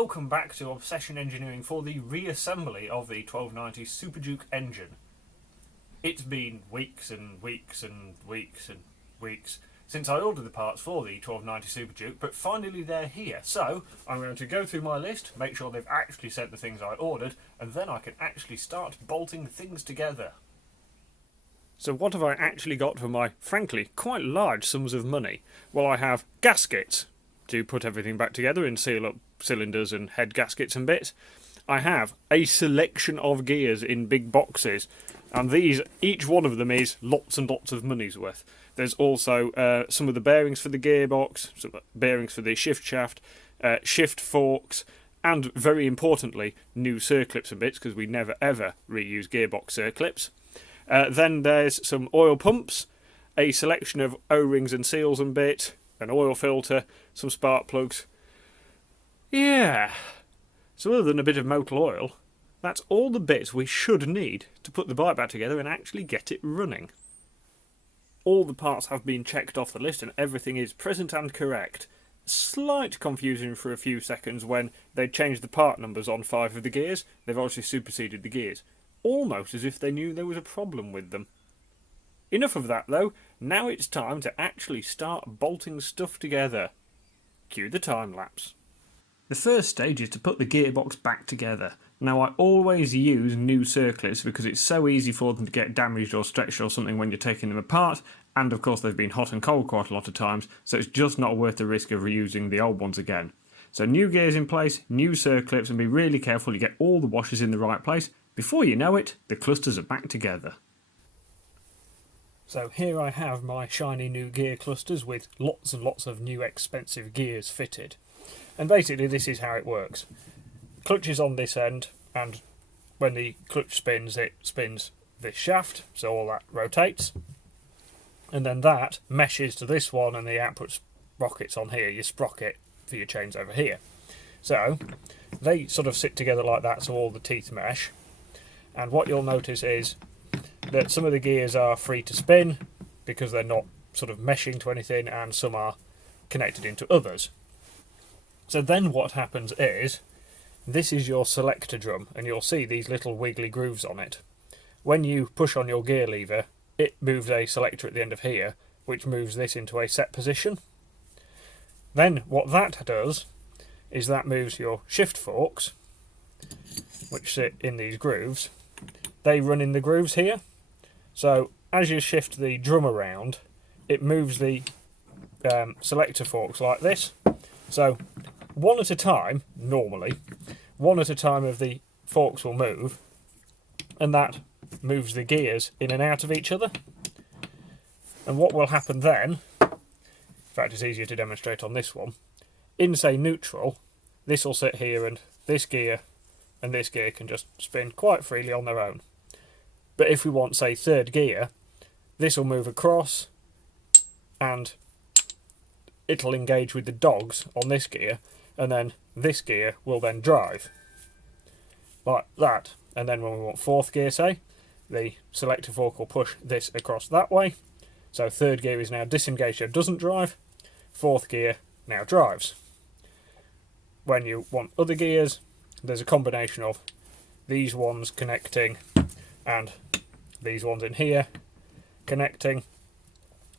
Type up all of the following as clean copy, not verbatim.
welcome back to Obsession Engineering for the reassembly of the 1290 SuperDuke engine. It's been weeks and weeks and weeks and weeks since I ordered the parts for the 1290 SuperDuke, but finally they're here. So I'm going to go through my list, make sure they've actually sent the things I ordered, and then I can actually start bolting things together. So what have I actually got for my, frankly, quite large sums of money? Well, I have gaskets to put everything back together and seal up cylinders and head gaskets and bits. I have a selection of gears in big boxes, and these, each one of them is lots and lots of money's worth. There's also some of the bearings for the gearbox, some bearings for the shift shaft, shift forks, and very importantly, new circlips and bits, because we never ever reuse gearbox circlips. Then there's some oil pumps, a selection of O-rings and seals and bit, an oil filter, some spark plugs. Yeah. So other than a bit of motor oil, that's all the bits we should need to put the bike back together and actually get it running. All the parts have been checked off the list and everything is present and correct. Slight confusion for a few seconds when they changed the part numbers on 5 of the gears. They've obviously superseded the gears. Almost as if they knew there was a problem with them. Enough of that though, now it's time to actually start bolting stuff together. Cue the time lapse. The first stage is to put the gearbox back together. Now I always use new circlips because it's so easy for them to get damaged or stretched or something when you're taking them apart, and of course they've been hot and cold quite a lot of times, so it's just not worth the risk of reusing the old ones again. So new gears in place, new circlips, and be really careful you get all the washers in the right place. Before you know it, the clusters are back together. So here I have my shiny new gear clusters with lots and lots of new expensive gears fitted. And basically this is how it works. Clutch is on this end, and when the clutch spins, it spins this shaft, so all that rotates. And then that meshes to this one, and the output sprockets on here, your sprocket for your chains over here. So they sort of sit together like that, so all the teeth mesh. And what you'll notice is that some of the gears are free to spin because they're not sort of meshing to anything, and some are connected into others. So then what happens is, this is your selector drum, and you'll see these little wiggly grooves on it. When you push on your gear lever, it moves a selector at the end of here, which moves this into a set position. Then what that does is that moves your shift forks, which sit in these grooves. They run in the grooves here. So as you shift the drum around, it moves the selector forks like this. So one at a time, normally, one at a time of the forks will move, and that moves the gears in and out of each other. And what will happen then, in fact it's easier to demonstrate on this one, in say neutral, this will sit here and this gear and this gear can just spin quite freely on their own. But if we want say third gear, this will move across and it'll engage with the dogs on this gear, and then this gear will then drive like that. And then when we want fourth gear, say, the selector fork will push this across that way, so third gear is now disengaged, so it doesn't drive, fourth gear now drives. When you want other gears, there's a combination of these ones connecting and these ones in here connecting.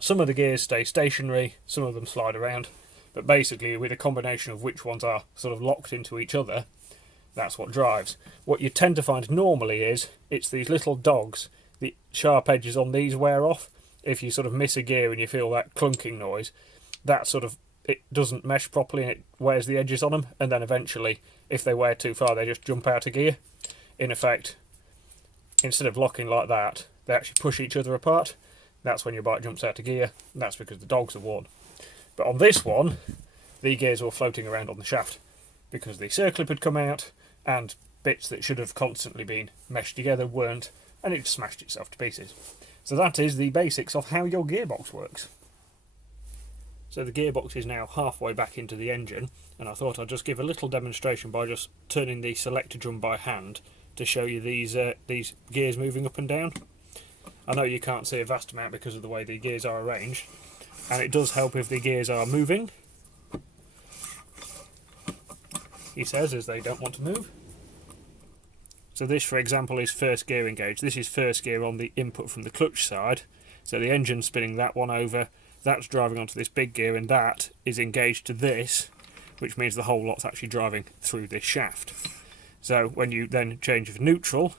Some of the gears stay stationary, some of them slide around, but basically with a combination of which ones are sort of locked into each other, that's what drives. What you tend to find normally is it's these little dogs, the sharp edges on these wear off. If you sort of miss a gear and you feel that clunking noise, that sort of, it doesn't mesh properly and it wears the edges on them, and then eventually if they wear too far they just jump out of gear. In effect, instead of locking like that, they actually push each other apart. That's when your bike jumps out of gear, and that's because the dogs are worn. But on this one, the gears were floating around on the shaft because the circlip had come out and bits that should have constantly been meshed together weren't, and it smashed itself to pieces. So that is the basics of how your gearbox works. So the gearbox is now halfway back into the engine, and I thought I'd just give a little demonstration by just turning the selector drum by hand to show you these gears moving up and down. I know you can't see a vast amount because of the way the gears are arranged, and it does help if the gears are moving. he says, as they don't want to move. So this, for example, is first gear engaged. This is first gear on the input from the clutch side. So the engine's spinning that one over, that's driving onto this big gear, and that is engaged to this, which means the whole lot's actually driving through this shaft. So when you then change of neutral,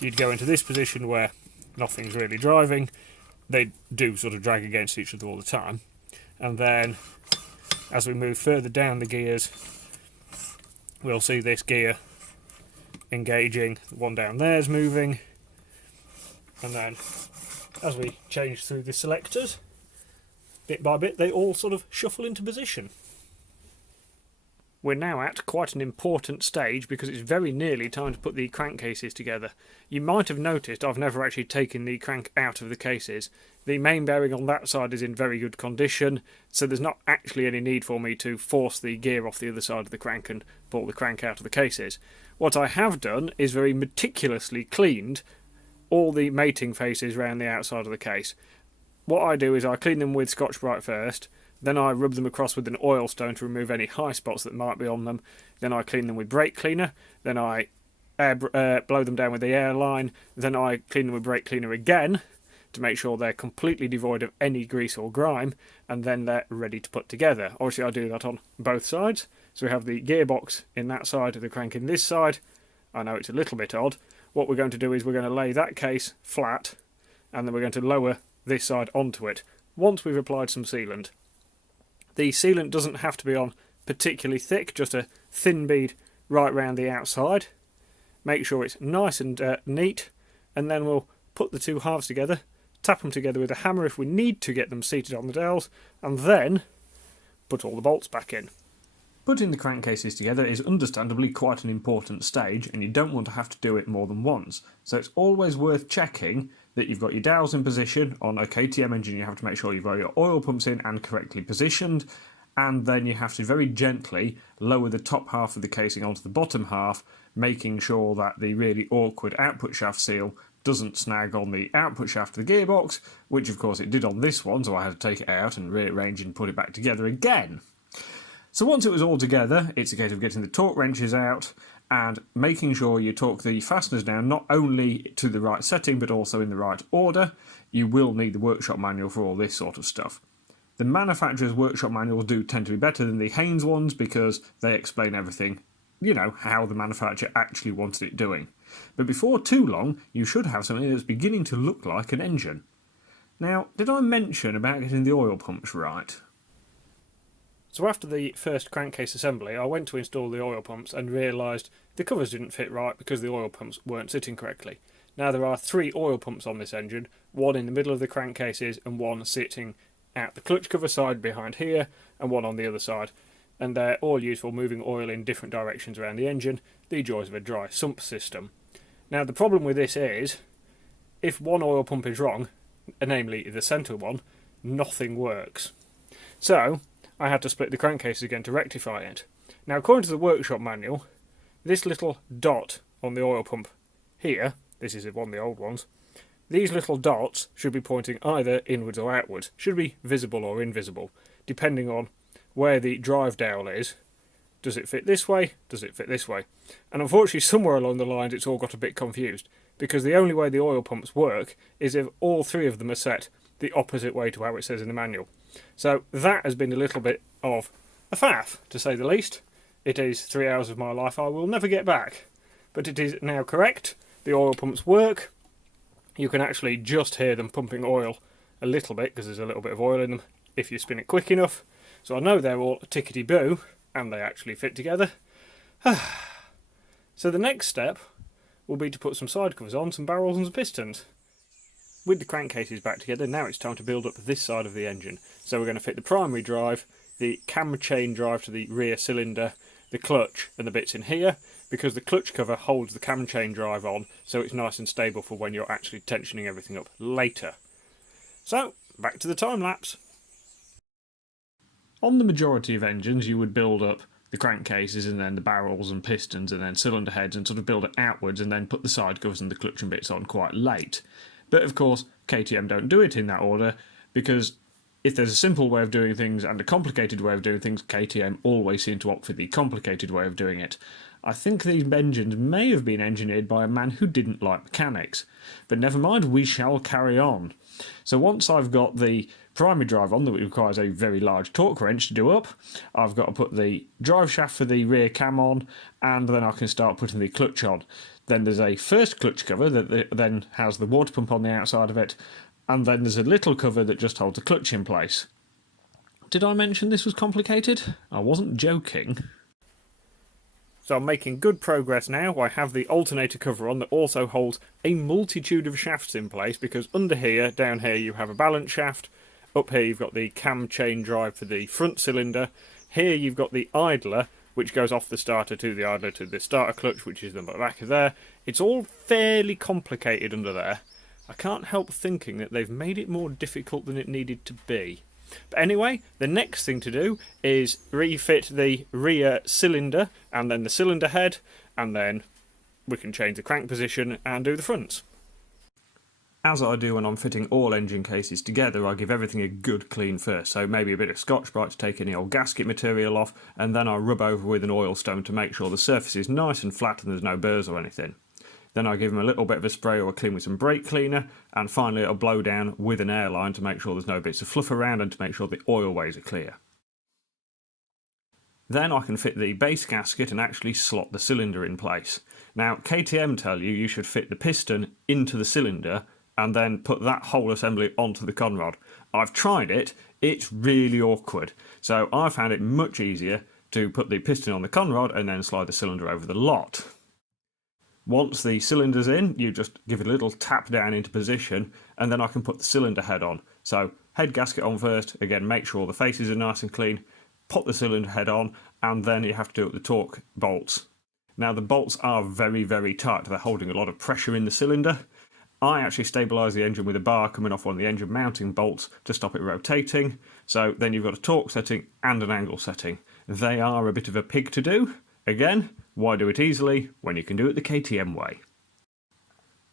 you'd go into this position where nothing's really driving. They do sort of drag against each other all the time. And then as we move further down the gears, we'll see this gear engaging, the one down there's moving, and then as we change through the selectors, bit by bit they all sort of shuffle into position. We're now at quite an important stage because it's very nearly time to put the crankcases together. You might have noticed I've never actually taken the crank out of the cases. The main bearing on that side is in very good condition, so there's not actually any need for me to force the gear off the other side of the crank and pull the crank out of the cases. What I have done is very meticulously cleaned all the mating faces around the outside of the case. What I do is I clean them with Scotch-Brite first, then I rub them across with an oil stone to remove any high spots that might be on them, then I clean them with brake cleaner, then I blow them down with the air line, then I clean them with brake cleaner again to make sure they're completely devoid of any grease or grime, and then they're ready to put together. Obviously I do that on both sides, so we have the gearbox in that side, the crank in this side. I know it's a little bit odd. What we're going to do is we're going to lay that case flat, and then we're going to lower this side onto it once we've applied some sealant. The sealant doesn't have to be on particularly thick, just a thin bead right round the outside. Make sure it's nice and neat, and then we'll put the two halves together, tap them together with a hammer if we need to get them seated on the dowels, and then put all the bolts back in. Putting the crankcases together is understandably quite an important stage, and you don't want to have to do it more than once. So it's always worth checking that you've got your dowels in position. On a KTM engine you have to make sure you've got your oil pumps in and correctly positioned, and then you have to very gently lower the top half of the casing onto the bottom half, making sure that the really awkward output shaft seal doesn't snag on the output shaft of the gearbox, which of course it did on this one, so I had to take it out and rearrange and put it back together again. So once it was all together, it's a case of getting the torque wrenches out and making sure you torque the fasteners down not only to the right setting but also in the right order. You will need the workshop manual for all this sort of stuff. The manufacturer's workshop manuals do tend to be better than the Haynes ones because they explain everything, you know, how the manufacturer actually wanted it doing. But before too long, you should have something that's beginning to look like an engine. Now, did I mention about getting the oil pumps right? So after the first crankcase assembly, I went to install the oil pumps and realised the covers didn't fit right because the oil pumps weren't sitting correctly. Now there are 3 oil pumps on this engine, one in the middle of the crankcases and one sitting out the clutch cover side behind here and one on the other side. And they're all used for moving oil in different directions around the engine, the joys of a dry sump system. Now the problem with this is, if one oil pump is wrong, namely the centre one, nothing works. So I had to split the crankcases again to rectify it. Now according to the workshop manual, this little dot on the oil pump here, this is one of the old ones, these little dots should be pointing either inwards or outwards, should be visible or invisible, depending on where the drive dowel is. Does it fit this way? Does it fit this way? And unfortunately somewhere along the lines it's all got a bit confused, because the only way the oil pumps work is if all 3 of them are set the opposite way to how it says in the manual. So that has been a little bit of a faff, to say the least. It is 3 hours of my life I will never get back. But it is now correct. The oil pumps work. You can actually just hear them pumping oil a little bit, because there's a little bit of oil in them, if you spin it quick enough. So I know they're all tickety-boo, and they actually fit together. So the next step will be to put some side covers on, some barrels and some pistons. With the crankcases back together, now it's time to build up this side of the engine. So we're going to fit the primary drive, the cam chain drive to the rear cylinder, the clutch and the bits in here, because the clutch cover holds the cam chain drive on, so it's nice and stable for when you're actually tensioning everything up later. So, back to the time lapse. On the majority of engines you would build up the crankcases and then the barrels and pistons and then cylinder heads and sort of build it outwards and then put the side covers and the clutch and bits on quite late. But of course KTM don't do it in that order because if there's a simple way of doing things and a complicated way of doing things, KTM always seem to opt for the complicated way of doing it. I think these engines may have been engineered by a man who didn't like mechanics. But never mind, we shall carry on. So once I've got the primary drive on, that requires a very large torque wrench to do up, I've got to put the drive shaft for the rear cam on, and then I can start putting the clutch on. Then there's a first clutch cover that then has the water pump on the outside of it, and then there's a little cover that just holds the clutch in place. Did I mention this was complicated? I wasn't joking. So I'm making good progress now. I have the alternator cover on that also holds a multitude of shafts in place, because under here, down here, you have a balance shaft. Up here you've got the cam chain drive for the front cylinder. Here you've got the idler, which goes off the starter to the idler to the starter clutch, which is in the back of there. It's all fairly complicated under there. I can't help thinking that they've made it more difficult than it needed to be. But anyway, the next thing to do is refit the rear cylinder and then the cylinder head, and then we can change the crank position and do the fronts. As I do when I'm fitting all engine cases together, I give everything a good clean first, so maybe a bit of Scotch-Brite to take any old gasket material off, and then I rub over with an oil stone to make sure the surface is nice and flat and there's no burrs or anything. Then I give them a little bit of a spray or a clean with some brake cleaner, and finally I'll blow down with an airline to make sure there's no bits of fluff around and to make sure the oil ways are clear. Then I can fit the base gasket and actually slot the cylinder in place. Now KTM tell you should fit the piston into the cylinder and then put that whole assembly onto the conrod. I've tried it, it's really awkward. So I found it much easier to put the piston on the conrod and then slide the cylinder over the lot. Once the cylinder's in, you just give it a little tap down into position, and then I can put the cylinder head on. So head gasket on first, again make sure the faces are nice and clean, put the cylinder head on, and then you have to do it with the torque bolts. Now the bolts are very, very tight, they're holding a lot of pressure in the cylinder. I actually stabilise the engine with a bar coming off one of the engine mounting bolts to stop it rotating. So then you've got a torque setting and an angle setting. They are a bit of a pig to do. Again, why do it easily when you can do it the KTM way?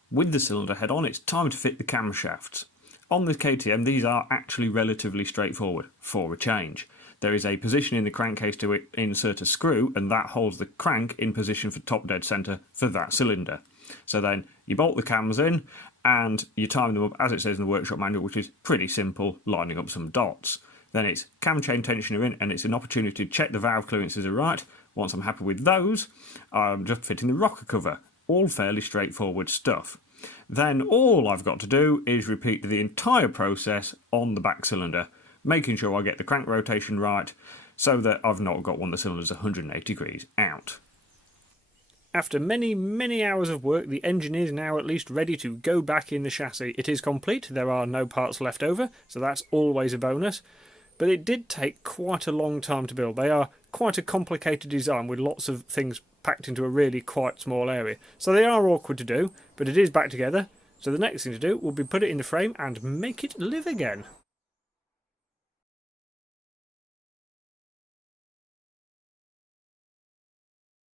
With the cylinder head on, it's time to fit the camshafts. On the KTM, these are actually relatively straightforward for a change. There is a position in the crankcase to insert a screw, and that holds the crank in position for top dead centre for that cylinder. So then you bolt the cams in and you time them up as it says in the workshop manual, which is pretty simple, lining up some dots. Then it's cam chain tensioner in, and it's an opportunity to check the valve clearances are right. Once I'm happy with those, I'm just fitting the rocker cover. All fairly straightforward stuff. Then all I've got to do is repeat the entire process on the back cylinder, making sure I get the crank rotation right so that I've not got one of the cylinders 180 degrees out. After many, many hours of work, the engine is now at least ready to go back in the chassis. It is complete, there are no parts left over, so that's always a bonus. But it did take quite a long time to build. They are quite a complicated design with lots of things packed into a really quite small area. So they are awkward to do, but it is back together. So the next thing to do will be put it in the frame and make it live again.